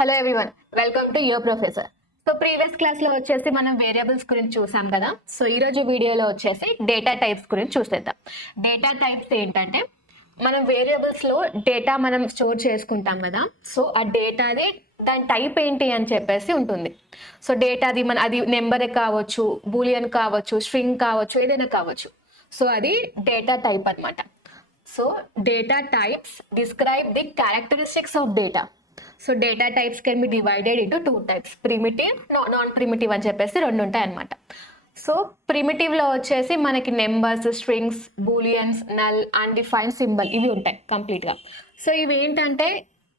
Hello everyone, welcome to your professor. So previous class లో వచ్చేసి మనం వేరియబుల్స్ గురించి చూసాం కదా. సో ఈ రోజు వీడియోలో వచ్చేసి డేటా టైప్స్ గురించి చూసేద్దాం. డేటా టైప్స్ ఏంటంటే మనం వేరియబుల్స్ లో డేటా మనం స్టోర్ చేసుకుంటాం కదా. సో ఆ డేటాది దాని టైప్ ఏంటి అని చెప్పేసి ఉంటుంది. సో డేటాది అది నెంబర్ కావచ్చు, బూలియన్ కావచ్చు, స్ట్రింగ్ కావచ్చు, ఏదైనా కావచ్చు. సో అది డేటా టైప్ అన్నమాట. So data types describe the characteristics of data. So data types can be divided into two types, primitive, non primitive అని చెప్పేసి రెండు ఉంటాయి అనమాట. సో ప్రిమిటివ్లో వచ్చేసి మనకి numbers, strings, booleans, null, undefined, symbol ఇవి ఉంటాయి కంప్లీట్గా. సో ఇవి ఏంటంటే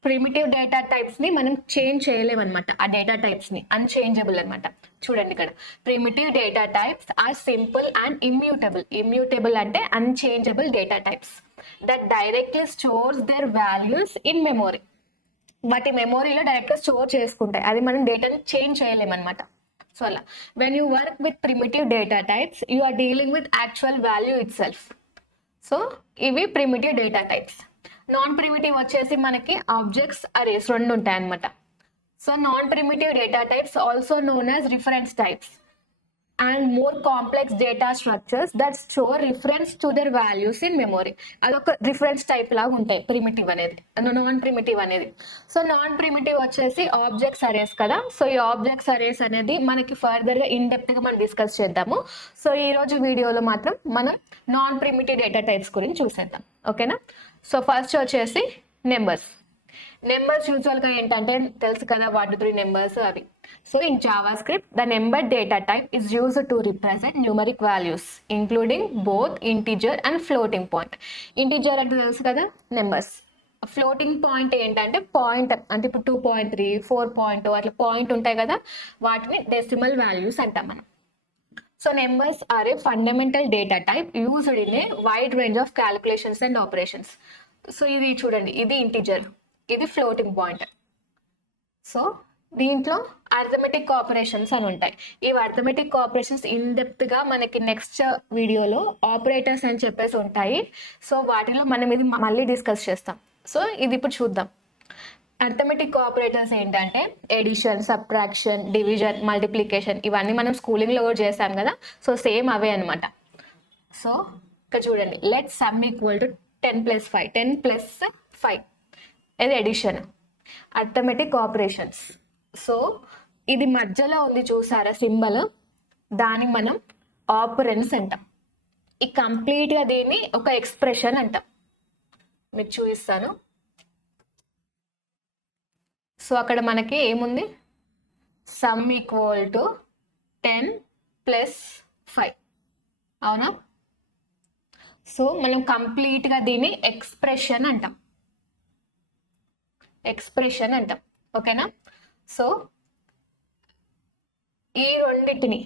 ప్రిమిటివ్ డేటా టైప్స్ని మనం చేంజ్ చేయలేమన్నమాట. ఆ డేటా టైప్స్ని అన్చేంజబుల్ అనమాట. చూడండి ఇక్కడ, primitive data types are simple and immutable. Immutable అంటే unchangeable data types that directly stores their values in memory. వాటి మెమొరీలో డైరెక్ట్గా స్టోర్ చేసుకుంటాయి, అది మనం డేటాని చేంజ్ చేయలేమన్నమాట. సో అలా when you work with primitive data types you are dealing with actual value itself. So ఇవి primitive data types. Non primitive వచ్చేసి మనకి ఆబ్జెక్ట్స్, అరేస్ రెండు ఉంటాయి అన్నమాట. So non primitive data types also known as reference types and more complex data structures that store reference to their values in memory. అదొక reference type లాగా ఉంటాయి primitive అనేది, non primitive అనేది. సో నాన్ ప్రిమిటివ్ వచ్చేసి objects arrays కదా. So ఈ objects arrays అనేది మనకి ఫర్దర్గా ఇన్ డెప్త్గా మనం డిస్కస్ చేద్దాము. సో ఈ రోజు వీడియోలో మాత్రం మనం నాన్ ప్రిమిటివ్ డేటా టైప్స్ గురించి చూసేద్దాం, ఓకేనా. సో ఫస్ట్ వచ్చేసి నెంబర్స్. నెంబర్స్ యూజువల్గా ఏంటంటే తెలుసు కదా, 1 to 3 నెంబర్స్ అవి. So in JavaScript the number data type is used to represent numeric values including both integer and floating point. Integer అంటే తెలుసు కదా, నెంబర్స్. ఫ్లోటింగ్ పాయింట్ ఏంటంటే పాయింట్, అంటే ఇప్పుడు 2.3, 4.2 అట్లా పాయింట్ ఉంటాయి కదా, వాటిని డెసిమల్ వాల్యూస్ అంటాం మనం. So numbers are a fundamental data type used in a wide range of calculations and operations. So ఇది చూడండి, ఇది ఇంటిజర్, ఇది ఫ్లోటింగ్ పాయింట్. సో దీంట్లో అర్థమెటిక్ ఆపరేషన్స్ అని ఉంటాయి. ఈ అర్థమెటిక్ ఆపరేషన్స్ ఇన్ డెప్త్గా మనకి నెక్స్ట్ వీడియోలో ఆపరేటర్స్ అని చెప్పేసి ఉంటాయి. సో వాటిలో మనం ఇది మళ్ళీ డిస్కస్ చేస్తాం. సో ఇది ఇప్పుడు చూద్దాం. అర్థమెటిక్ ఆపరేటర్స్ ఏంటంటే ఎడిషన్, సబ్ట్రాక్షన్, డివిజన్, మల్టిప్లికేషన్, ఇవన్నీ మనం స్కూలింగ్లో కూడా చేసాం కదా. సో సేమ్ అవే అనమాట. సో ఇక్కడ చూడండి, లెట్ సమ్ ఈక్వల్ టు 10 + 5. 10 + 5 ఇది ఎడిషన్. Arithmetic operations. సో ఇది మధ్యలో ఉంది చూసారా సింబల్, దాన్ని మనం ఆపరెన్స్ అంటాం. ఈ కంప్లీట్గా దీన్ని ఒక ఎక్స్ప్రెషన్ అంటాం. మీకు చూపిస్తాను. సో అక్కడ మనకి ఏముంది, సమ్ ఈక్వల్ టు 10 + 5, అవునా. సో మనం కంప్లీట్గా దీన్ని ఎక్స్ప్రెషన్ అంటాం, ఎక్స్ప్రెషన్ అంటాం, ఓకేనా. సో ఈ రెండింటిని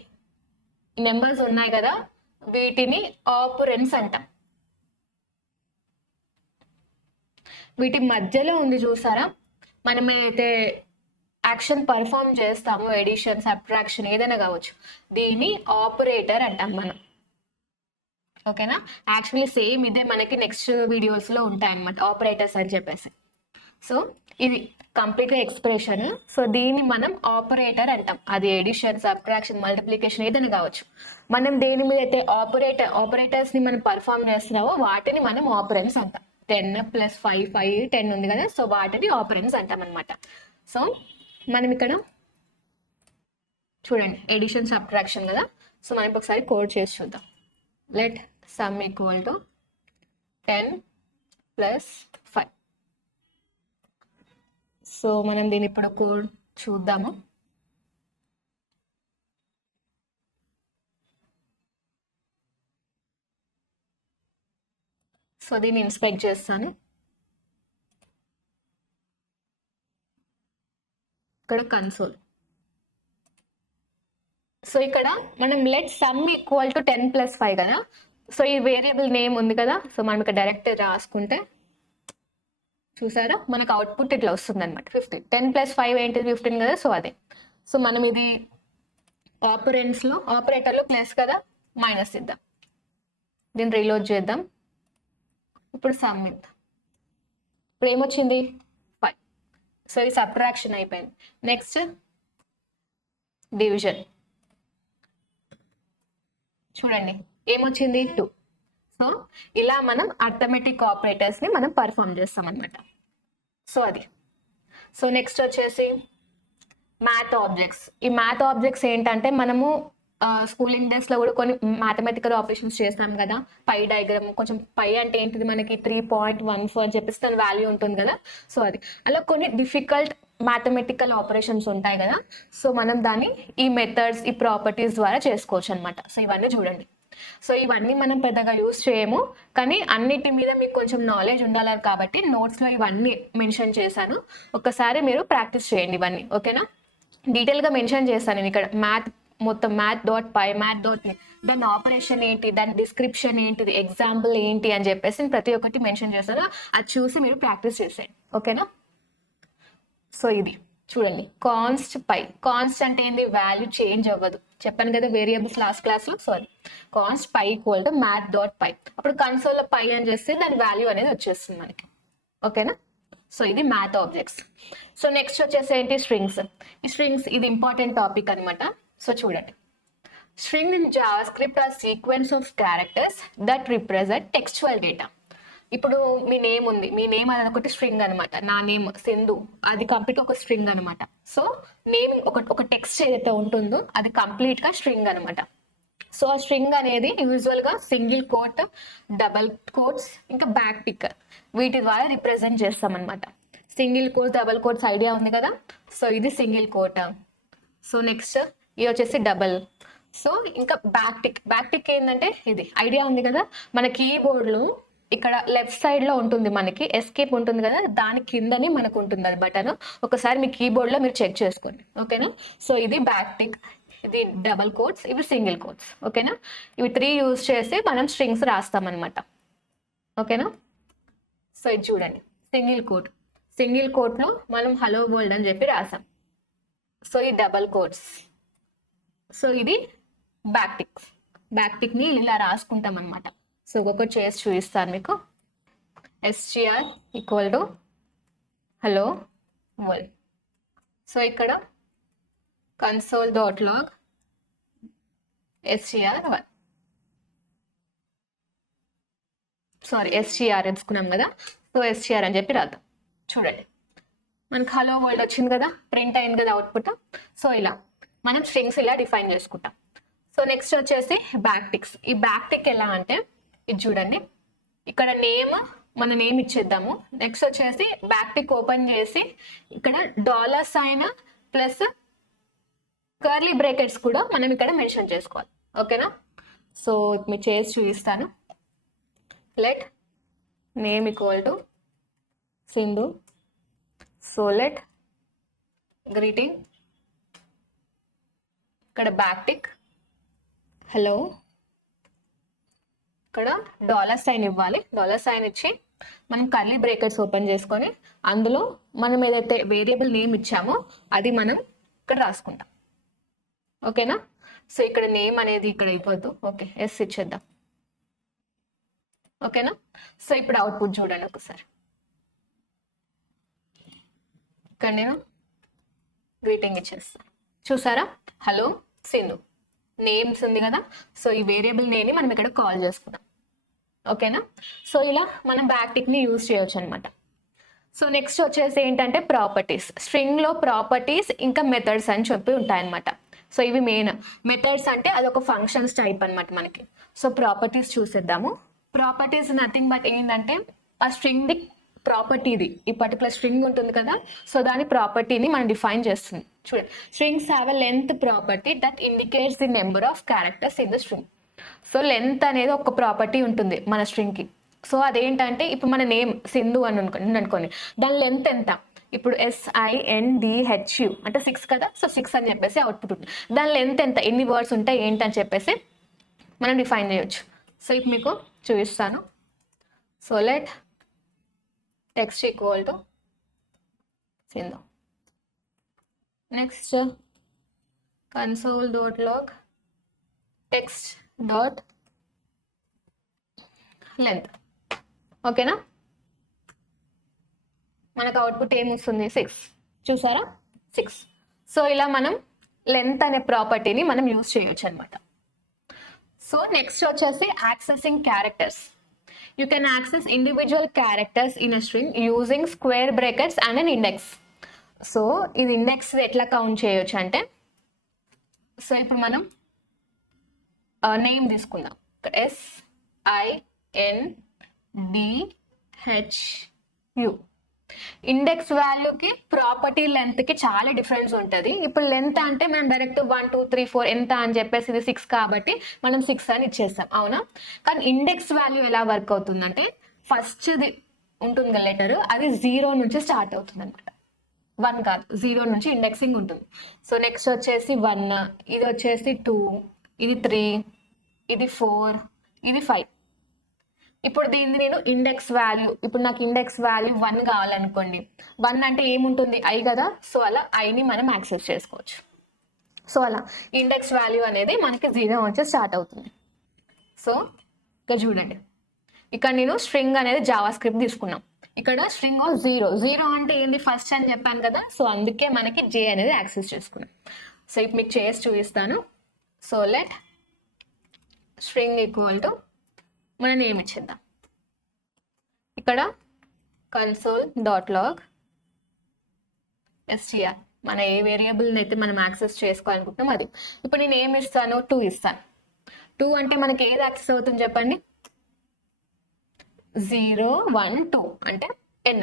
నెంబర్స్ ఉన్నాయి కదా, వీటిని ఆపరెన్స్ అంటాం. వీటి మధ్యలో ఉంది చూసారా, మనం ఏదైతే యాక్షన్ పర్ఫామ్ చేస్తామో, ఎడిషన్, సబ్ట్రాక్షన్ ఏదైనా కావచ్చు, దీన్ని ఆపరేటర్ అంటాం మనం, ఓకేనా. యాక్చువల్లీ సేమ్ ఇదే మనకి నెక్స్ట్ వీడియోస్లో ఉంటాయి అన్నమాట, ఆపరేటర్స్ అని చెప్పేసి. సో ఇది కంప్లీట్గా ఎక్స్ప్రెషన్. సో దీన్ని మనం ఆపరేటర్ అంటాం. అది ఎడిషన్, సబ్ట్రాక్షన్, మల్టిప్లికేషన్ ఏదైనా కావచ్చు. మనం దేని మీద అయితే ఆపరేటర్స్ని మనం పర్ఫామ్ చేస్తున్నామో వాటిని మనం ఆపరెన్స్ అంటాం. 10 + 5, 5, 10 ఉంది కదా, సో వాటిని ఆపరెన్స్ అంటాం అనమాట. సో మనం ఇక్కడ చూడండి, ఎడిషన్, సబ్ట్రాక్షన్ కదా. సో మనం ఒకసారి కోడ్ చేసి చూద్దాం. Let sum equal to 10 + 5. So మనం దీన్ని ఇప్పుడు కోడ్ చూద్దాము. సో దీన్ని ఇన్స్పెక్ట్ చేస్తాను. ఇక్కడ కన్సోల్. సో ఇక్కడ మనం లెట్ సమ్ ఈక్వల్ టు 10 + 5 కదా. సో ఈ వేరియబుల్ నేమ్ ఉంది కదా, సో మనం ఇక్కడ డైరెక్ట్ రాసుకుంటే చూసారా, మనకు అవుట్పుట్ ఇట్లా వస్తుంది అనమాట, 15. 10 + 5 ఏంటిది, 15 కదా. సో అదే. సో మనం ఇది ఆపరేటర్లో ప్లస్ కదా, మైనస్ ఇద్దాం. దీన్ని రీలోడ్ చేద్దాం. ఇప్పుడు సమ్ ఇద్దాం. ఇప్పుడు ఏమొచ్చింది, 5. సో ఈ సబ్ట్రాక్షన్ అయిపోయింది. Next division. చూడండి ఏమొచ్చింది 2. సో ఇలా మనం అర్థమెటిక్ ఆపరేటర్స్ని మనం పర్ఫామ్ చేస్తాం అనమాట. సో అది. సో నెక్స్ట్ వచ్చేసి మ్యాథ్ ఆబ్జెక్ట్స్. ఈ మ్యాథ్ ఆబ్జెక్ట్స్ ఏంటంటే మనము స్కూలింగ్ డేస్లో కూడా కొన్ని మ్యాథమెటికల్ ఆపరేషన్స్ చేస్తాం కదా. పై డయాగ్రామ్, కొంచెం పై అంటే ఏంటిది మనకి 3.14 అని చెప్పేసి దాని వాల్యూ ఉంటుంది కదా. సో అది అలా కొన్ని డిఫికల్ట్ మ్యాథమెటికల్ ఆపరేషన్స్ ఉంటాయి కదా. సో మనం దాన్ని ఈ మెథడ్స్, ఈ ప్రాపర్టీస్ ద్వారా చేసుకోవచ్చు అనమాట. సో ఇవన్నీ చూడండి. సో ఇవన్నీ మనం పెద్దగా యూజ్ చేయము, కానీ అన్నిటి మీద మీకు కొంచెం నాలెడ్జ్ ఉండాలి కాబట్టి నోట్స్లో ఇవన్నీ మెన్షన్ చేశాను. ఒకసారి మీరు ప్రాక్టీస్ చేయండి ఇవన్నీ, ఓకేనా. డీటెయిల్గా మెన్షన్ చేస్తాను నేను ఇక్కడ మొత్తం math.py, math.net, దాని ఆపరేషన్ ఏంటి, దాని డిస్క్రిప్షన్ ఏంటిది, ఎగ్జాంపుల్ ఏంటి అని చెప్పేసి ప్రతి ఒక్కటి మెన్షన్ చేస్తాను. అది చూసి మీరు ప్రాక్టీస్ చేసేయండి, ఓకేనా. సో ఇది చూడండి కాన్స్ట్ పై. కాన్స్ట్ అంటే ఏంటి, వాల్యూ చేంజ్ అవ్వదు. చెప్పాను కదా వేరియబుల్స్ లాస్ట్ క్లాస్లో. సో అది const pi equal to math.py. అప్పుడు కన్సోల్లో పై అని చేస్తే దాని వాల్యూ అనేది వచ్చేస్తుంది మనకి, ఓకేనా. సో ఇది మ్యాథ్ ఆబ్జెక్ట్స్. సో నెక్స్ట్ వచ్చేసి ఏంటి, స్ట్రింగ్స్. ఈ స్ట్రింగ్స్ ఇది ఇంపార్టెంట్ టాపిక్ అనమాట. సో చూడండి, string in JavaScript are sequence of characters that represent textual data. ఇప్పుడు మీ నేమ్ ఉంది, మీ నేమ్ అనేది ఒకటి స్ట్రింగ్ అనమాట. నా నేమ్ సింధు, అది కంప్లీట్ ఒక స్ట్రింగ్ అనమాట. సో నేమ్ ఒక టెక్స్ట్ ఏదైతే ఉంటుందో అది కంప్లీట్ గా స్ట్రింగ్ అనమాట. సో ఆ స్ట్రింగ్ అనేది యూజువల్ గా సింగిల్ కోట్, డబల్ కోట్స్, ఇంకా బ్యాక్ టిక్, వీటి ద్వారా రిప్రజెంట్ చేస్తాం అనమాట. Single quotes, double quotes idea ఉంది కదా. సో ఇది సింగిల్ కోట్. సో నెక్స్ట్ ఇది వచ్చేసి డబల్. సో ఇంకా బ్యాక్ టిక్ ఏంటంటే ఇది ఐడియా ఉంది కదా. మన కీబోర్డ్లో ఇక్కడ లెఫ్ట్ సైడ్ లో ఉంటుంది మనకి ఎస్కేప్ ఉంటుంది కదా, దాని కిందని మనకు ఉంటుంది అది బటన్. ఒకసారి మీ కీబోర్డ్ లో మీరు చెక్ చేసుకోండి, ఓకేనా. సో ఇది బ్యాక్ టిక్, ఇది డబల్ కోట్స్, ఇవి సింగిల్ కోట్స్, ఓకేనా. ఇవి 3 యూజ్ చేసి మనం స్ట్రింగ్స్ రాస్తాం అనమాట, ఓకేనా. సో ఇది చూడండి సింగిల్ కోట్లో మనం హలో వరల్డ్ అని చెప్పి రాసాం. సో ఈ డబల్ కోట్స్. సో ఇది బ్యాక్ టిక్ ని ఇలా రాసుకుంటాం అనమాట. సో ఒక్కొక్కటి చేసి చూపిస్తాను మీకు. str equal to hello world. So ఇక్కడ console.log str1, str ఎంచుకున్నాం కదా. సో str అని చెప్పి రాద్దాం. చూడండి మనకు హలో వరల్డ్ వచ్చింది కదా, ప్రింట్ అయింది కదా అవుట్పుట్. సో ఇలా మనం స్ట్రింగ్స్ ఇలా డిఫైన్ చేసుకుంటాం. సో నెక్స్ట్ వచ్చేసి బ్యాక్ టిక్స్. ఈ బ్యాక్ టిక్ ఎలా అంటే ఇది చూడండి, ఇక్కడ మన నేమ్ ఇచ్చేద్దాము. నెక్స్ట్ వచ్చేసి బ్యాక్ టిక్ ఓపెన్ చేసి ఇక్కడ $sign ప్లస్ కర్లీ బ్రాకెట్స్ కూడా మనం ఇక్కడ మెన్షన్ చేసుకోవాలి, ఓకేనా. సో మీరు చేసి చూపిస్తాను. Let name equal to Sindhu. So let greeting, ఇక్కడ బ్యాక్ టిక్ హలో, ఇక్కడ $sign ఇవ్వాలి. $sign ఇచ్చి మనం కర్లీ బ్రాకెట్స్ ఓపెన్ చేసుకొని అందులో మనం ఏదైతే వేరియబుల్ నేమ్ ఇచ్చామో అది మనం ఇక్కడ రాసుకుంటాం, ఓకేనా. సో ఇక్కడ నేమ్ అనేది ఇక్కడ అయిపోద్దు, ఓకే ఎస్ ఇచ్చేద్దాం, ఓకేనా. సో ఇప్పుడు అవుట్పుట్ చూడండి ఒకసారి. ఇక్కడ నేను గ్రీటింగ్ ఇచ్చేస్తాను, చూసారా, హలో సింధు నేమ్స్ ఉంది కదా. సో ఈ వేరియబుల్ నేమ్ని మనం ఇక్కడ కాల్ చేసుకున్నాం, ఓకేనా. సో ఇలా మనం బ్యాక్ టిక్ ని యూజ్ చేయొచ్చు అనమాట. సో నెక్స్ట్ వచ్చేసి ఏంటంటే ప్రాపర్టీస్. స్ట్రింగ్ లో ప్రాపర్టీస్ ఇంకా మెథడ్స్ అని చెప్పి ఉంటాయన్నమాట. సో ఇవి మెయిన్. మెథడ్స్ అంటే అదొక ఫంక్షన్స్ టైప్ అనమాట మనకి. సో ప్రాపర్టీస్ చూసేద్దాము. ప్రాపర్టీస్ నథింగ్ బట్ ఏంటంటే ఆ స్ట్రింగ్ ది ప్రాపర్టీది, ఈ పర్టికులర్ స్ట్రింగ్ ఉంటుంది కదా, సో దాని ప్రాపర్టీని మనం డిఫైన్ చేస్తుంది. చూడండి, strings have a length property that indicates the number of characters in the string. So length అనేది ఒక ప్రాపర్టీ ఉంటుంది మన స్ట్రింగ్కి. సో అదేంటంటే ఇప్పుడు మన నేమ్ సింధు అని అనుకోండి, దాని లెంత్ ఎంత, ఇప్పుడు SINDHU అంటే 6 కదా. సో 6 అని చెప్పేసి అవుట్పుట్ ఉంటుంది. దాని లెంత్ ఎంత, ఎన్ని వర్డ్స్ ఉంటాయి ఏంటి అని చెప్పేసి మనం డిఫైన్ చేయొచ్చు. సో ఇప్పుడు మీకు చూపిస్తాను. So let text equal to Sindhu. Next console.log text.length, ఓకేనా. మనకు అవుట్పుట్ ఏమొస్తుంది 6. చూసారా 6. సో ఇలా మనం లెంత్ అనే ప్రాపర్టీని మనం యూజ్ చేయొచ్చు అనమాట. సో నెక్స్ట్ వచ్చేసి accessing characters. You can access individual characters in a string using square brackets and an index. So ఇది ఇండెక్స్ ఎట్లా కౌంట్ చేయొచ్చు అంటే, సో ఇప్పుడు మనం నేమ్ తీసుకుందాం. SINDHU. ఇండెక్స్ వాల్యూకి ప్రాపర్టీ లెంత్కి చాలా డిఫరెన్స్ ఉంటుంది. ఇప్పుడు లెంత్ అంటే మనం డైరెక్ట్ 1 2 3 4 ఎంత అని చెప్పేసి ఇది 6 కాబట్టి మనం 6 అని ఇచ్చేస్తాం, అవునా? కానీ ఇండెక్స్ వాల్యూ ఎలా వర్క్ అవుతుందంటే, ఫస్ట్ది ఉంటుంది కదా లెటర్, అది 0 నుంచి స్టార్ట్ అవుతుంది అనమాట. 1 కాదు, 0 నుంచి ఇండెక్సింగ్ ఉంటుంది. సో నెక్స్ట్ వచ్చేసి 1, ఇది వచ్చేసి 2, ఇది 3, ఇది 4, ఇది 5. ఇప్పుడు దీన్ని నేను ఇండెక్స్ వాల్యూ, ఇప్పుడు నాకు ఇండెక్స్ వాల్యూ 1 కావాలనుకోండి. 1 అంటే ఏముంటుంది, ఐ కదా. సో అలా ఐని మనం యాక్సెస్ చేసుకోవచ్చు. సో అలా ఇండెక్స్ వాల్యూ అనేది మనకి 0 నుంచి స్టార్ట్ అవుతుంది. సో ఇక్కడ చూడండి, ఇక్కడ నేను స్ట్రింగ్ అనేది జావా స్క్రిప్ట్ తీసుకున్నాం. ఇక్కడ స్ట్రింగ్ ఆఫ్ 0 అంటే ఏంది, ఫస్ట్ అని చెప్పాను కదా. సో అందుకే మనకి జే అనేది యాక్సెస్ చేసుకున్నాం. సో ఇప్పుడు మీకు చేసి చూపిస్తాను. So let string equal to మన నేమ్ ఇచ్చేద్దాం. ఇక్కడ console.log str మన ఏ వేరియబుల్ని అయితే మనం యాక్సెస్ చేసుకోవాలనుకుంటున్నాం అది. ఇప్పుడు నేను ఏమి ఇస్తాను, 2 ఇస్తాను. 2 అంటే మనకి ఏది యాక్సెస్ అవుతుంది చెప్పండి, 0 1 2 అంటే n.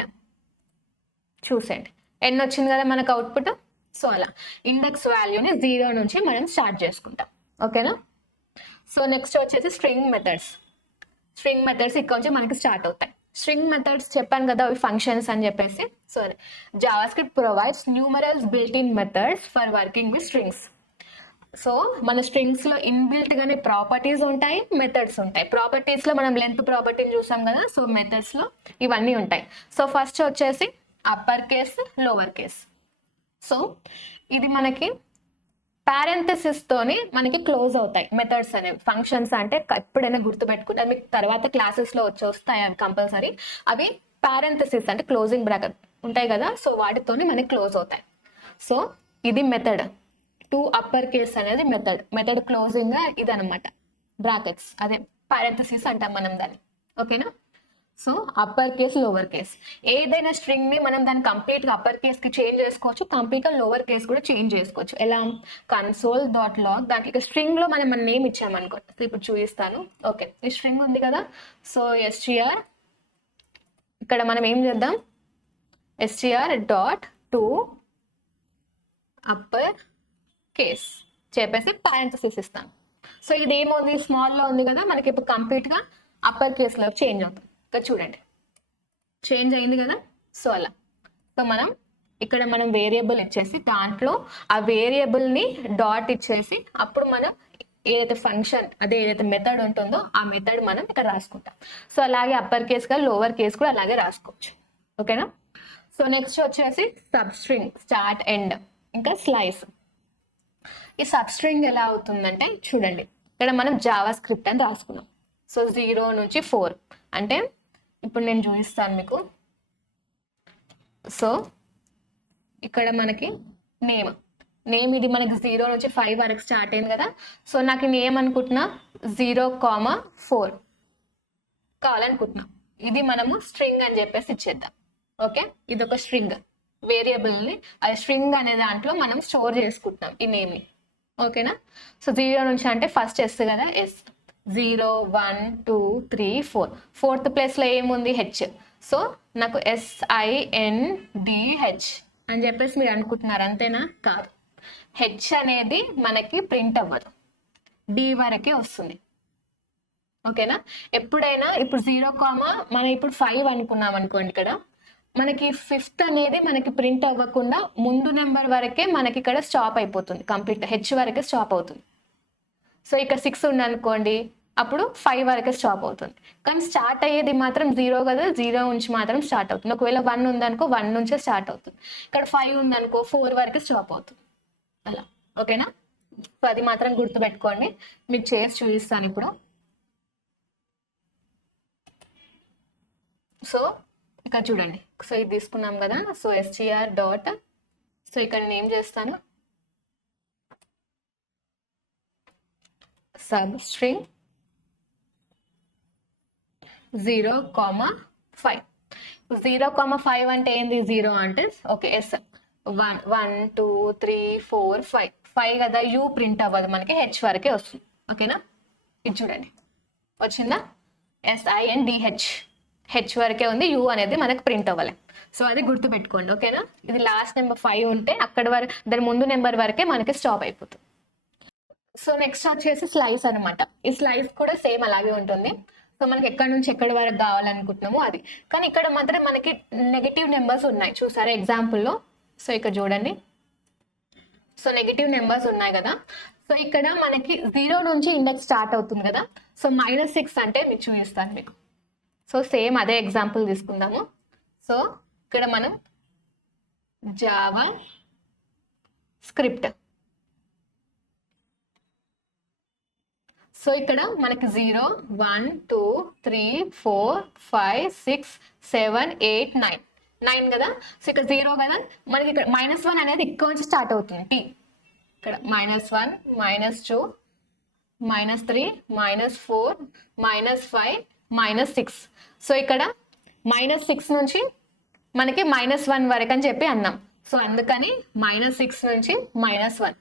చూసేయండి, n వచ్చింది కదా మనకు అవుట్పుట్. సో అలా ఇండెక్స్ వాల్యూని 0 నుంచి మనం స్టార్ట్ చేసుకుంటాం, ఓకేనా? సో నెక్స్ట్ వచ్చేసి స్ట్రింగ్ మెథడ్స్. స్ట్రింగ్ మెథడ్స్ ఇక్కడ నుంచి మనకి స్టార్ట్ అవుతాయి. స్ట్రింగ్ మెథడ్స్ చెప్పాను కదా, అవి ఫంక్షన్స్ అని చెప్పేసి. So Java script provides numerals built in methods for working with strings. So మన స్ట్రింగ్స్ లో ఇన్బిల్ట్ గానే ప్రాపర్టీస్ ఉంటాయి, మెథడ్స్ ఉంటాయి. ప్రాపర్టీస్ లో మనం లెంత్ ప్రాపర్టీని చూసాం కదా. సో మెథడ్స్ లో ఇవన్నీ ఉంటాయి. సో ఫస్ట్ వచ్చేసి upper case, lower case. So ఇది మనకి పారెంథసిస్ తోని మనకి క్లోజ్ అవుతాయి మెథడ్స్ అనేవి. ఫంక్షన్స్ అంటే ఎప్పుడైనా గుర్తుపెట్టుకుంటే మీకు తర్వాత క్లాసెస్ లో వస్తాయి అవి కంపల్సరీ. అవి పారెంథసిస్ అంటే క్లోజింగ్ బ్రాకెట్ ఉంటాయి కదా. సో వాటితోని మనకి క్లోజ్ అవుతాయి. సో ఇది మెథడ్. 2 అప్పర్ కేస్ అనేది మెథడ్ క్లోజింగ్ ఇది అనమాట, బ్రాకెట్స్, అదే పారెంథసిస్ అంటాం మనం దాన్ని, ఓకేనా? So upper case, lower case. ఏదైనా స్ట్రింగ్ ని మనం దాన్ని కంప్లీట్ గా అప్పర్ కేస్ కి చేంజ్ చేసుకోవచ్చు, కంప్లీట్ గా లోవర్ కేస్ కూడా చేంజ్ చేసుకోవచ్చు. ఎలా, console.log దాంట్లో స్ట్రింగ్ లో మనం మన నేమ్ ఇచ్చామనుకో. ఇప్పుడు చూపిస్తాను. ఓకే, ఈ స్ట్రింగ్ ఉంది కదా. సో str ఇక్కడ మనం ఏం చేద్దాం, str.to అప్పర్ కేస్ చెప్పేసి పారెంథసిస్ ఇస్తాను. సో ఇది ఏముంది, స్మాల్ లో ఉంది కదా, మనకి ఇప్పుడు కంప్లీట్ గా అప్పర్ కేస్ లో చేంజ్ అవుతుంది. ఇక్కడ చూడండి, చేంజ్ అయింది కదా. సో అలా. సో ఇక్కడ మనం వేరియబుల్ ఇచ్చేసి దాంట్లో ఆ వేరియబుల్ ని డాట్ ఇచ్చేసి అప్పుడు మనం ఏదైతే ఫంక్షన్ అదే ఏదైతే మెథడ్ ఉంటుందో ఆ మెథడ్ మనం ఇక్కడ రాసుకుంటాం. సో అలాగే అప్పర్ కేస్ గా లోవర్ కేస్ కూడా అలాగే రాసుకోవచ్చు, ఓకేనా? సో నెక్స్ట్ వచ్చేసి సబ్ స్ట్రింగ్, స్టార్ట్, ఎండ్, ఇంకా స్లైస్. ఈ సబ్ స్ట్రింగ్ ఎలా అవుతుందంటే చూడండి, ఇక్కడ మనం జావా స్క్రిప్ట్ అని రాసుకున్నాం. సో 0 నుంచి 4 అంటే ఇప్పుడు నేను చూపిస్తాను మీకు. సో ఇక్కడ మనకి నేమ్ ఇది మనకి 0 నుంచి 5 వరకు స్టార్ట్ అయింది కదా. సో నాకు నేమ్ అనుకుంటున్నా 0,4 కావాలనుకుంటున్నా. ఇది మనము స్ట్రింగ్ అని చెప్పేసి ఇచ్చేద్దాం, ఓకే? ఇది ఒక స్ట్రింగ్ వేరియబుల్ని, అది స్ట్రింగ్ అనే దాంట్లో మనం స్టోర్ చేసుకుంటున్నాం ఈ నేమ్ని, ఓకేనా? సో 0 నుంచి అంటే ఫస్ట్ ఎస్ కదా, ఎస్. 0 1 2 3 4, 4th ప్లేస్లో ఏముంది, హెచ్. సో నాకు SINDH అని చెప్పేసి మీరు అనుకుంటున్నారు, అంతేనా? కాదు, హెచ్ అనేది మనకి ప్రింట్ అవ్వదు, డి వరకే వస్తుంది, ఓకేనా? ఎప్పుడైనా ఇప్పుడు 0, మనం ఇప్పుడు 5 అనుకున్నాం అనుకోండి, ఇక్కడ మనకి 5th అనేది మనకి ప్రింట్ అవ్వకుండా ముందు నెంబర్ వరకే మనకి ఇక్కడ స్టాప్ అయిపోతుంది, కంప్లీట్ హెచ్ వరకే స్టాప్ అవుతుంది. సో ఇక్కడ 6 ఉంది అనుకోండి, అప్పుడు 5 వరకే స్టాప్ అవుతుంది. కానీ స్టార్ట్ అయ్యేది మాత్రం 0 కదా, 0 నుంచి మాత్రం స్టార్ట్ అవుతుంది. ఒకవేళ 1 ఉందనుకో 1 నుంచే స్టార్ట్ అవుతుంది. ఇక్కడ 5 ఉందనుకో 4 వరకే స్టాప్ అవుతుంది, అలా, ఓకేనా? సో అది మాత్రం గుర్తుపెట్టుకోండి. మీకు చేసి చూపిస్తాను ఇప్పుడు. సో ఇక్కడ చూడండి, సో ఇది తీసుకున్నాం కదా. సో str.to సో ఇక్కడ నేను ఏం చేస్తాను, సబ్ స్ట్రింగ్ 0,5. 0,5 అంటే ఏంది, 0 అంటే ఓకే ఎస్ 1 1 2 3 4 5 5 కదా, యూ ప్రింట్ అవ్వదు మనకి, హెచ్ వరకే వస్తుంది. ఓకేనా, ఇది చూడండి వచ్చిందా, SINDH, హెచ్ వరకే ఉంది, యూ అనేది మనకు ప్రింట్ అవ్వాలి. సో అది గుర్తుపెట్టుకోండి. ఓకేనా, ఇది లాస్ట్ నెంబర్ 5 ఉంటే అక్కడ వరకు, దాని ముందు నెంబర్ వరకే మనకి స్టాప్ అయిపోతుంది. సో నెక్స్ట్ వచ్చేసి స్లైస్ అనమాట. ఈ స్లైస్ కూడా సేమ్ అలాగే ఉంటుంది. సో మనకి ఎక్కడి నుంచి ఎక్కడి వరకు కావాలనుకుంటున్నామో అది, కానీ ఇక్కడ మాత్రం మనకి నెగిటివ్ నెంబర్స్ ఉన్నాయి చూసారా ఎగ్జాంపుల్లో. సో ఇక్కడ చూడండి, సో నెగిటివ్ నెంబర్స్ ఉన్నాయి కదా. సో ఇక్కడ మనకి 0 నుంచి ఇండెక్స్ స్టార్ట్ అవుతుంది కదా. సో -6 అంటే మీకు చూపిస్తాను మీకు. సో సేమ్ అదే ఎగ్జాంపుల్ తీసుకుందాము. సో ఇక్కడ మనం జావా స్క్రిప్ట్, సో ఇక్కడ మనకి 0 1 2 3 4 5 6 7 8 9 కదా. సో ఇక్కడ 0 కదా, మనకి ఇక్కడ -1 అనేది ఇక్కడ నుంచి స్టార్ట్ అవుతుంది, టీ ఇక్కడ -1 -2 -3 -4 -5 -6. సో ఇక్కడ -6 నుంచి మనకి -1 వరకు అని చెప్పి అన్నాం. సో అందుకని -6 నుంచి -1.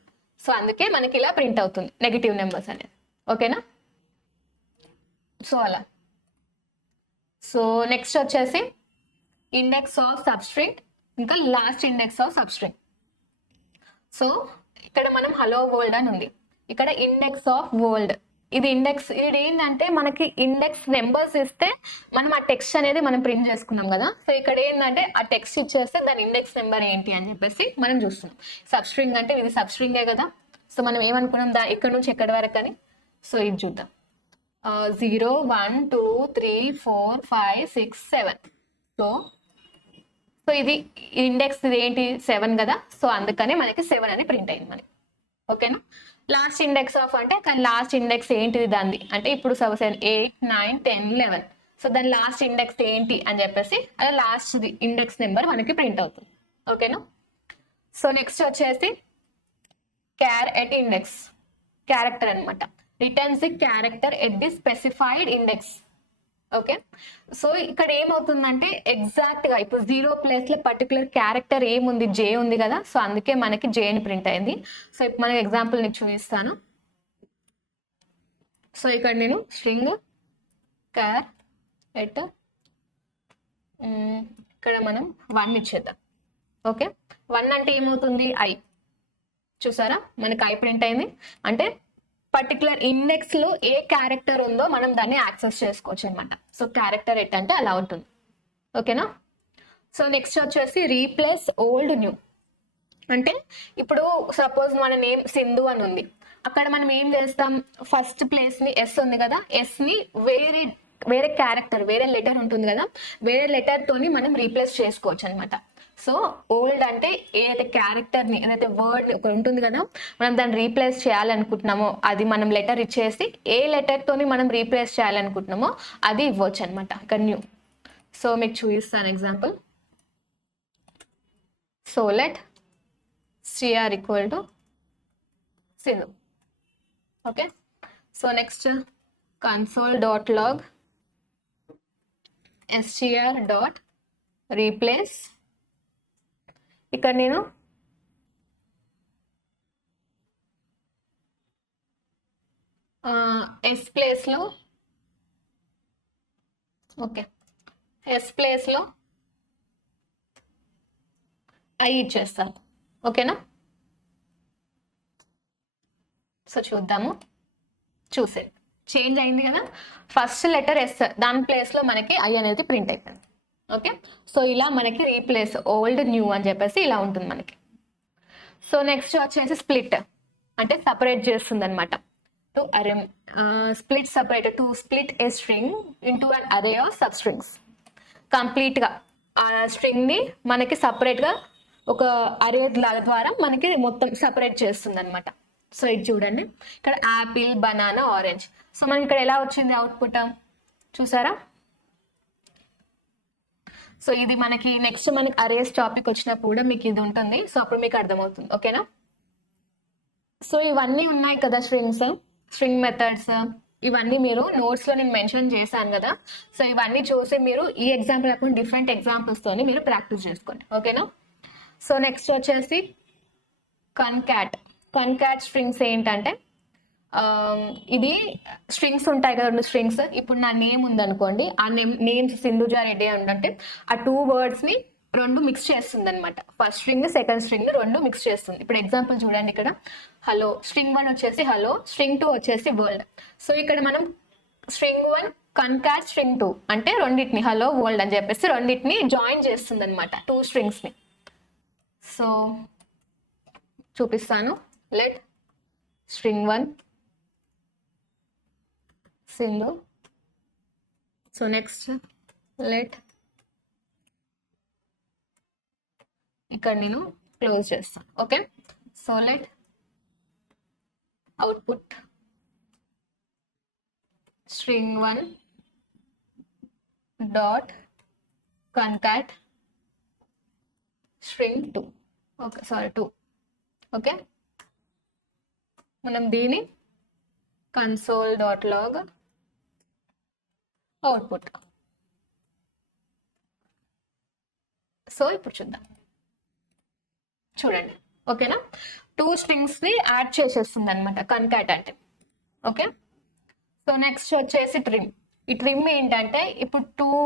సో అందుకే మనకి ఇలా ప్రింట్ అవుతుంది నెగిటివ్ నెంబర్స్ అనేది. ఓకేనా, సో అలా. సో నెక్స్ట్ వచ్చేసి ఇండెక్స్ ఆఫ్ సబ్స్ట్రింగ్, ఇంకా last index of substring. So ఇక్కడ మనం హలో వరల్డ్ అని ఉంది, ఇక్కడ ఇండెక్స్ ఆఫ్ వరల్డ్. ఇది ఇండెక్స్, ఇది ఏంటంటే మనకి ఇండెక్స్ నెంబర్స్ ఇస్తే మనం ఆ టెక్స్ట్ అనేది మనం ప్రింట్ చేసుకున్నాం కదా. సో ఇక్కడ ఏంటంటే ఆ టెక్స్ట్ ఇచ్చేస్తే దాని ఇండెక్స్ నెంబర్ ఏంటి అని చెప్పేసి మనం చూస్తున్నాం. సబ్స్ట్రింగ్ అంటే ఇది సబ్స్ట్రింగే కదా. సో మనం ఏమనుకున్నాం, ఇక్కడ నుంచి ఎక్కడి వరకు అని. సో ఇది చూద్దాం, 0 1 2 3 4 5 6 7. సో ఇది ఇండెక్స్, ఇది ఏంటి 7 కదా. సో అందుకనే మనకి 7 అని ప్రింట్ అయింది మనకి. ఓకేనా, లాస్ట్ ఇండెక్స్ ఆఫ్ అంటే లాస్ట్ ఇండెక్స్ ఏంటిది దాన్ని అంటే, ఇప్పుడు 7 8 9 10 11. సో దాని లాస్ట్ ఇండెక్స్ ఏంటి అని చెప్పేసి అలా లాస్ట్ ఇండెక్స్ నెంబర్ మనకి ప్రింట్ అవుతుంది. ఓకేనా, సో నెక్స్ట్ వచ్చేసి క్యార్ ఎట్ ఇండెక్స్, క్యారెక్టర్ అనమాట. Returns the character at the specified index. Okay, so ఇక్కడ ఏమవుతుందంటే ఎగ్జాక్ట్ గా ఇప్పుడు 0 ప్లేస్ లో పర్టికులర్ క్యారెక్టర్ ఏముంది, జే ఉంది కదా. సో అందుకే మనకి జే అని ప్రింట్ అయింది. సో ఇప్పుడు మనకి ఎగ్జాంపుల్ నీకు చూపిస్తాను. సో ఇక్కడ నేను స్ట్రింగ్ క్యార్ ఎట్, ఇక్కడ మనం 1 ఇచ్చేద్దాం. ఓకే, 1 అంటే ఏమవుతుంది, ఐ. చూసారా మనకి ఐ ప్రింట్ అయింది. అంటే పర్టికులర్ ఇండెక్స్ లో ఏ క్యారెక్టర్ ఉందో మనం దాన్ని యాక్సెస్ చేసుకోవచ్చు అనమాట. సో క్యారెక్టర్ ఎట్ అంటే అలా ఉంటుంది. ఓకేనా, సో నెక్స్ట్ వచ్చేసి రీప్లేస్ ఓల్డ్ న్యూ. అంటే ఇప్పుడు సపోజ్ మన నేమ్ సింధు అని ఉంది, అక్కడ మనం ఏం చేస్తాం, ఫస్ట్ ప్లేస్ ని ఎస్ ఉంది కదా, ఎస్ ని వేరే క్యారెక్టర్, వేరే లెటర్ ఉంటుంది కదా, వేరే లెటర్ తోని మనం రీప్లేస్ చేసుకోవచ్చు అనమాట. సో ఓల్డ్ అంటే ఏదైతే క్యారెక్టర్ ని, ఏదైతే వర్డ్ ఒక ఉంటుంది కదా, మనం దాన్ని రీప్లేస్ చేయాలనుకుంటున్నామో అది మనం లెటర్ ఇచ్చేసి ఏ లెటర్ తోని మనం రీప్లేస్ చేయాలనుకుంటున్నామో అది ఇవ్వచ్చు అనమాట ఇక్కడ న్యూ. సో మీకు చూపిస్తాను example. So let CR equal to Sindhu. Okay, so next console.log str.replace. ఇక్కడ నేను ఎస్ ప్లేస్లో, ఓకే ఎస్ ప్లేస్లో ఐ ఇచ్చేస్తాను. ఓకేనా, సో చూద్దాము, చూసే చేంజ్ అయింది కదా. ఫస్ట్ లెటర్ ఎస్, దాని ప్లేస్లో మనకి ఐ అనేది ప్రింట్ అయిపోయింది. ఓకే, సో ఇలా మనకి రీప్లేస్ ఓల్డ్ న్యూ అని చెప్పేసి ఇలా ఉంటుంది మనకి. సో నెక్స్ట్ వచ్చేసి స్ప్లిట్, అంటే సపరేట్ చేస్తుంది అనమాట. టు అరే split separate, to split a string into అన్ అరే ఆఫ్ సబ్ స్ట్రింగ్స్. కంప్లీట్గా ఆ స్ట్రింగ్ని మనకి సపరేట్గా ఒక అరే ద్వారా మనకి మొత్తం సపరేట్ చేస్తుంది అనమాట. సో ఇది చూడండి, ఇక్కడ యాపిల్, బనానా, ఆరెంజ్. సో మనకి ఇక్కడ ఎలా వచ్చింది అవుట్పుట్ చూసారా. సో ఇది మనకి నెక్స్ట్ మనకి అరేస్ టాపిక్ వచ్చినప్పుడు కూడా మీకు ఇది ఉంటుంది. సో అప్పుడు మీకు అర్థమవుతుంది. ఓకేనా? సో ఇవన్నీ ఉన్నాయి కదా స్ట్రింగ్ మెథడ్స్, ఇవన్నీ మీరు నోట్స్లో నేను మెన్షన్ చేశాను కదా. సో ఇవన్నీ చూసి మీరు ఈ ఎగ్జాంపుల్ కాకుండా డిఫరెంట్ ఎగ్జాంపుల్స్తోని మీరు ప్రాక్టీస్ చేసుకోండి. ఓకేనా? సో నెక్స్ట్ వచ్చేసి కన్కాట్ స్ట్రింగ్స్ ఏంటంటే ఇది స్ట్రింగ్స్ ఉంటాయి కదా, 2 స్ట్రింగ్స్. ఇప్పుడు నా నేమ్ ఉందనుకోండి, ఆ నేమ్స్ సింధుజా రెడ్డి అంటే ఆ 2 వర్డ్స్ని 2 మిక్స్ చేస్తుంది అనమాట. First string second string 2 mix చేస్తుంది. ఇప్పుడు ఎగ్జాంపుల్ చూడండి, ఇక్కడ హలో, స్ట్రింగ్ 1 వచ్చేసి హలో, స్ట్రింగ్ 2 వచ్చేసి వరల్డ్. సో ఇక్కడ మనం స్ట్రింగ్ 1 కన్కాట్ స్ట్రింగ్ 2 అంటే రెండింటిని హలో వరల్డ్ అని చెప్పేసి రెండింటిని జాయిన్ చేస్తుంది అనమాట, 2 స్ట్రింగ్స్ని. సో చూపిస్తాను. Let string 1 Sindhu. So next let, ఇక్కడ నేను క్లోజ్ చేస్తాను. Okay, so let output string 1 dot concat string 2. Okay, sorry 2. Okay, మనం దీని console.log అవుట్పుట్. సో ఇప్పుడు చూద్దాం, చూడండి. ఓకేనా? 2 స్ట్రింగ్స్ని యాడ్ చేసేస్తుంది అనమాట కన్కాట్ అంటే. ఓకే, సో నెక్స్ట్ వచ్చేసి ట్రిమ్. ఈ ట్రిమ్ ఏంటంటే ఇప్పుడు 2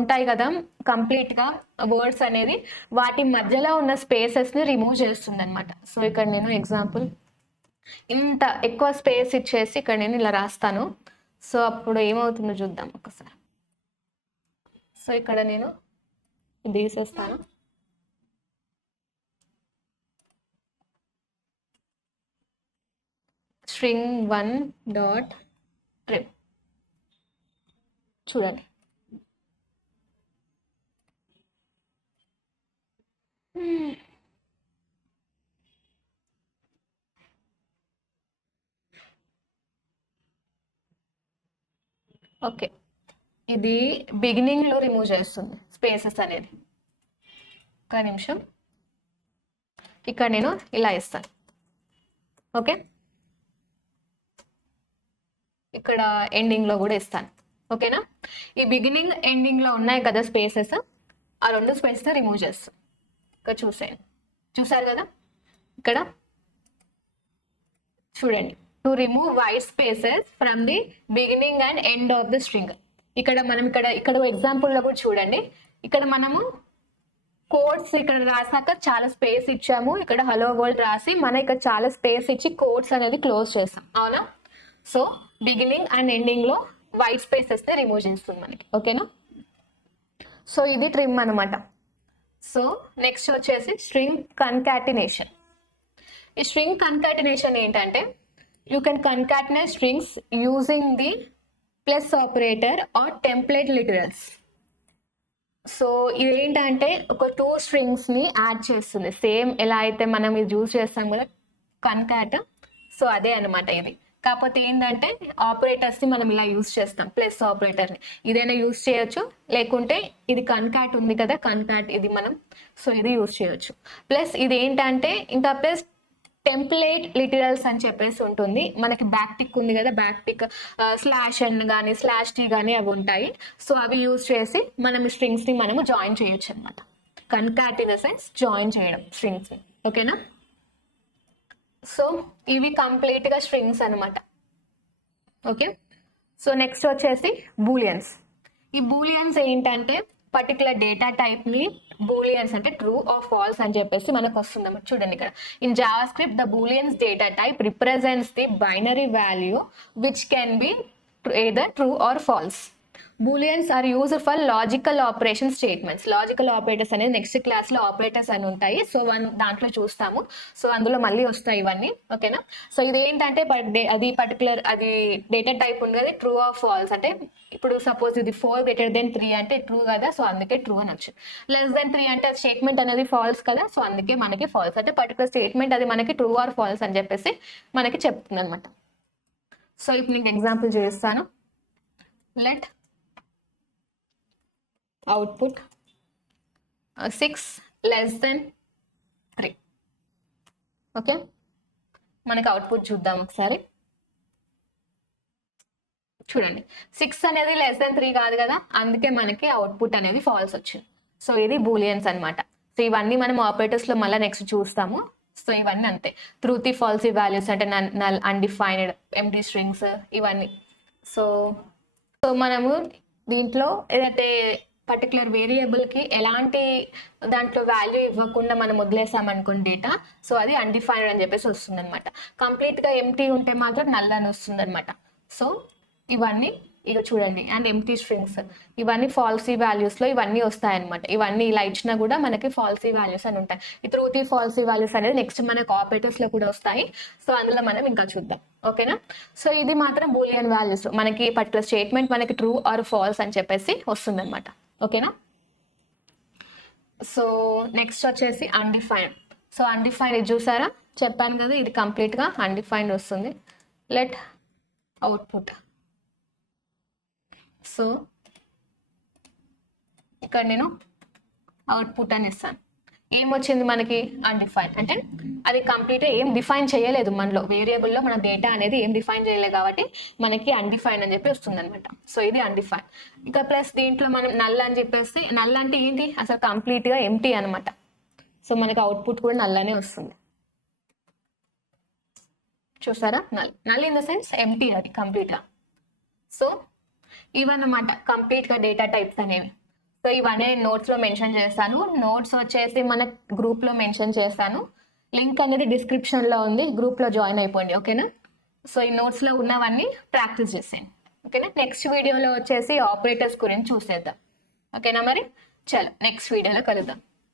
ఉంటాయి కదా కంప్లీట్గా వర్డ్స్ అనేది, వాటి మధ్యలో ఉన్న స్పేసెస్ని రిమూవ్ చేస్తుంది అనమాట. సో ఇక్కడ నేను ఎగ్జాంపుల్ ఇంత ఎక్కువ స్పేస్ ఇచ్చేసి ఇక్కడ నేను ఇలా రాస్తాను. సో అప్పుడు ఏమవుతుందో చూద్దాం ఒకసారి. సో ఇక్కడ నేను ఇది తీసేస్తాను. string 1 dot trim. చూడండి, ఓకే, ఇది బిగినింగ్లో రిమూవ్ చేస్తుంది స్పేసెస్ అనేది. ఒక నిమిషం, ఇక్కడ నేను ఇలా ఇస్తాను. ఓకే, ఇక్కడ ఎండింగ్లో కూడా ఇస్తాను. ఓకేనా? ఈ బిగినింగ్ ఎండింగ్లో ఉన్నాయి కదా స్పేసెస్, ఆ 2 స్పేసెస్ రిమూవ్ చేస్తాను. ఇక్కడ చూసారు కదా, ఇక్కడ చూడండి, to remove white spaces from the beginning and end of the string. ఇక్కడ మనం ఇక్కడ ఎగ్జాంపుల్లో కూడా చూడండి, ఇక్కడ మనము కోడ్స్ ఇక్కడ రాసాక చాలా స్పేస్ ఇచ్చాము. ఇక్కడ హలో వరల్డ్ రాసి మనం ఇక్కడ చాలా స్పేస్ ఇచ్చి కోడ్స్ అనేది క్లోజ్ చేస్తాం, అవునా? సో బిగినింగ్ అండ్ ఎండింగ్లో వైట్ స్పేసెస్ రిమూవ్ చేస్తుంది మనకి. ఓకేనా? సో ఇది ట్రిమ్ అనమాట. సో నెక్స్ట్ వచ్చేసి స్ట్రింగ్ కన్కాటినేషన్. ఈ స్ట్రింగ్ కన్కాటినేషన్ ఏంటంటే you can concatenate strings using the plus operator or template literals. So ఇదేంటంటే ఒక 2 స్ట్రింగ్స్ని యాడ్ చేస్తుంది, సేమ్ ఎలా అయితే మనం ఇది యూజ్ చేస్తాం కదా కన్కాట్. సో అదే అనమాట ఇది. కాకపోతే ఏంటంటే ఆపరేటర్స్ని మనం ఇలా యూజ్ చేస్తాం, ప్లస్ ఆపరేటర్ని ఇదైనా యూజ్ చేయొచ్చు, లేకుంటే ఇది కన్కాట్ ఉంది కదా కన్కాట్, ఇది మనం సో ఇది యూజ్ చేయొచ్చు. ప్లస్ ఇది ఏంటంటే ఇంకా ప్లస్ టెంప్లేట్ లిటరల్స్ అని చెప్పేసి ఉంటుంది. మనకి బ్యాక్ టిక్ ఉంది కదా, బ్యాక్ టిక్ స్లాష్ ఎన్ కానీ స్లాష్ టీ కానీ అవి ఉంటాయి. సో అవి యూజ్ చేసి మనం స్ట్రింగ్స్ని మనము జాయిన్ చేయొచ్చు అనమాట. Concat in the sense join చేయడం స్ట్రింగ్స్ని. ఓకేనా? సో ఇవి కంప్లీట్గా స్ట్రింగ్స్ అనమాట. ఓకే, సో నెక్స్ట్ వచ్చేసి బూలియన్స్. ఈ బూలియన్స్ ఏంటంటే పర్టికులర్ డేటా టైప్ని బూలియన్స్ అంటే ట్రూ ఆర్ ఫాల్స్ అని చెప్పేసి మనకు వస్తుంది అన్నమాట. చూడండి ఇక్కడ in JavaScript the booleans data type represents the binary value which can be either true or false. Booleans are used for logical operation statements. Logical operators అనేది next క్లాస్లో operators అని ఉంటాయి. సో దాంట్లో చూస్తాము. సో అందులో మళ్ళీ వస్తాయి ఇవన్నీ. ఓకేనా? సో ఇది ఏంటంటే అది పర్టికులర్ అది డేటా టైప్ ఉంది కదా, ట్రూ ఆర్ ఫాల్స్ అంటే ఇప్పుడు సపోజ్ ఇది 4 greater than 3 అంటే ట్రూ కదా, సో అందుకే ట్రూ అని వచ్చింది. లెస్ దెన్ 3 అంటే స్టేట్మెంట్ అనేది ఫాల్స్ కదా, సో అందుకే మనకి ఫాల్స్ అంటే పర్టికులర్ స్టేట్మెంట్ అది మనకి ట్రూ ఆర్ ఫాల్స్ అని చెప్పేసి మనకి చెప్తుంది అనమాట. సో ఇప్పుడు నేను ఎగ్జాంపుల్ చేస్తాను. Let output 6 less than 3. Okay, మనకి అవుట్పుట్ చూద్దాం ఒకసారి. చూడండి 6 అనేది లెస్ దెన్ 3 కాదు కదా, అందుకే మనకి అవుట్పుట్ అనేది ఫాల్స్ వచ్చింది. సో ఇది బూలియన్స్ అన్నమాట. సో ఇవన్నీ మనం ఆపరేటర్స్ లో మళ్ళీ నెక్స్ట్ చూస్తాము. సో ఇవన్నీ అంతే, ట్రూతీ ఫాల్సీ వాల్యూస్ అంటే నల్, అన్డిఫైన్డ్, ఎంటీ స్ట్రింగ్స్ ఇవన్నీ. సో సో మనము దీంట్లో ఏదైతే పర్టికులర్ వేరియబుల్కి ఎలాంటి దాంట్లో వాల్యూ ఇవ్వకుండా మనం వదిలేసాం అనుకోండి డేటా, సో అది అన్డిఫైన్డ్ అని చెప్పేసి వస్తుంది అనమాట. కంప్లీట్గా ఎంటీ ఉంటే మాత్రం నల్ అని వస్తుంది అనమాట. సో ఇవన్నీ ఇక చూడండి, అండ్ ఎంటీ స్ట్రింగ్స్ ఇవన్నీ ఫాల్సీ వాల్యూస్లో ఇవన్నీ వస్తాయన్నమాట. ఇవన్నీ ఇలా ఇచ్చినా కూడా మనకి ఫాల్సీ వాల్యూస్ అని ఉంటాయి. ఈ ట్రూతీ ఫాల్సీ వాల్యూస్ అనేది నెక్స్ట్ మనకు ఆపరేటర్స్లో కూడా వస్తాయి. సో అందులో మనం ఇంకా చూద్దాం. ఓకేనా, సో ఇది మాత్రం బూలియన్ వాల్యూస్, మనకి పర్టికులర్ స్టేట్మెంట్ మనకి ట్రూ ఆర్ ఫాల్స్ అని చెప్పేసి వస్తుంది అనమాట. ఓకేనా, సో నెక్స్ట్ వచ్చేసి అన్డిఫైన్డ్. సో అన్డిఫైన్డ్ ఇది చూసారా, చెప్పాను కదా ఇది కంప్లీట్గా అన్డిఫైన్డ్ వస్తుంది. Let output. సో ఇక్కడ నేను అవుట్పుట్ అని ఇస్తాను. ఏమొచ్చింది మనకి అన్డిఫైన్, అంటే అది కంప్లీట్గా ఏం డిఫైన్ చేయలేదు మనలో, వేరియబుల్లో మన డేటా అనేది ఏం డిఫైన్ చేయలేదు కాబట్టి మనకి అన్డిఫైన్ అని చెప్పి వస్తుంది అనమాట. సో ఇది అన్డిఫైన్. ఇంకా ప్లస్ దీంట్లో మనం నల్ అని చెప్పేసి, నల్ అంటే ఏంటి అసలు కంప్లీట్గా ఎంటీ అనమాట. సో మనకి అవుట్పుట్ కూడా నల్ అనే వస్తుంది. చూసారా, null in the sense empty, అది కంప్లీట్గా. సో ఇవన్నమాట కంప్లీట్గా డేటా టైప్స్ అనేవి. సో ఇవన్నీ నోట్స్లో మెన్షన్ చేస్తాను. నోట్స్ వచ్చేసి మన గ్రూప్లో మెన్షన్ చేస్తాను. లింక్ అనేది డిస్క్రిప్షన్లో ఉంది, గ్రూప్లో జాయిన్ అయిపోండి. ఓకేనా, సో ఈ నోట్స్లో ఉన్నవన్నీ ప్రాక్టీస్ చేసేయండి. ఓకేనా, నెక్స్ట్ వీడియోలో వచ్చేసి ఆపరేటర్స్ గురించి చూసేద్దాం. ఓకేనా, మరి చలో నెక్స్ట్ వీడియోలో కలుద్దాం.